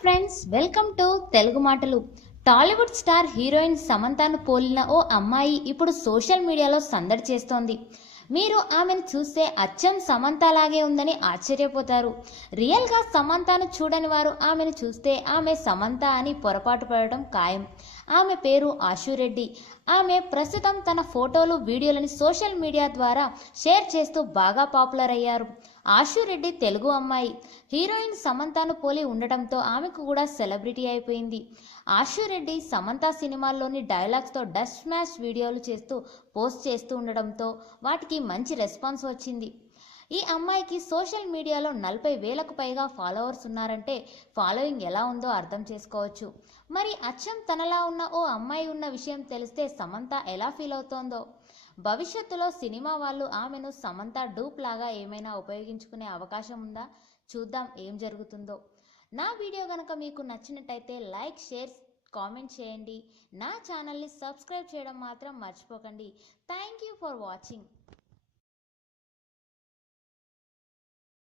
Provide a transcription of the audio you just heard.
Friends, welcome to Telugu మాటలు. Tollywood star heroine సమంతను పోలిన ఓ అమ్మాయి ఇప్పుడు సోషల్ మీడియాలో సందడి చేస్తోంది. మీరు ఆమెను చూస్తే అచ్చం సమంత లాగే ఉందని ఆశ్చర్యపోతారు. రియల్గా సమంతను చూడని వారు ఆమెను చూస్తే ఆమె సమంత అని పొరపాటు పడటం ఖాయం. ఆమె పేరు ఆశురెడ్డి. ఆమె ప్రస్తుతం తన ఫోటోలు, వీడియోలని సోషల్ మీడియా ద్వారా షేర్ చేస్తూ బాగా పాపులర్ అయ్యారు. ఆశురెడ్డి తెలుగు అమ్మాయి. హీరోయిన్ సమంతను పోలి ఉండటంతో ఆమెకు కూడా సెలబ్రిటీ అయిపోయింది. ఆశురెడ్డి సమంత సినిమాల్లోని డైలాగ్స్తో డస్ట్ మ్యాష్ వీడియోలు పోస్ట్ చేస్తూ ఉండడంతో వాటికి మంచి రెస్పాన్స్ వచ్చింది. ఈ అమ్మాయికి సోషల్ మీడియాలో 40,000కు పైగా ఫాలోవర్స్ ఉన్నారంటే ఫాలోయింగ్ ఎలా ఉందో అర్థం చేసుకోవచ్చు. మరి అచ్చం తనలా ఉన్న ఓ అమ్మాయి ఉన్న విషయం తెలిస్తే సమంత ఎలా ఫీల్ అవుతోందో. భవిష్యత్తులో సినిమా వాళ్ళు ఆమెను సమంత డూప్ లాగా ఏమైనా ఉపయోగించుకునే అవకాశం ఉందా? చూద్దాం ఏం జరుగుతుందో. నా వీడియో కనుక మీకు నచ్చినట్టయితే లైక్, షేర్, కామెంట్ చేయండి. నా ఛానల్ని సబ్స్క్రైబ్ చేయడం మాత్రం మర్చిపోకండి. Thank you for watching.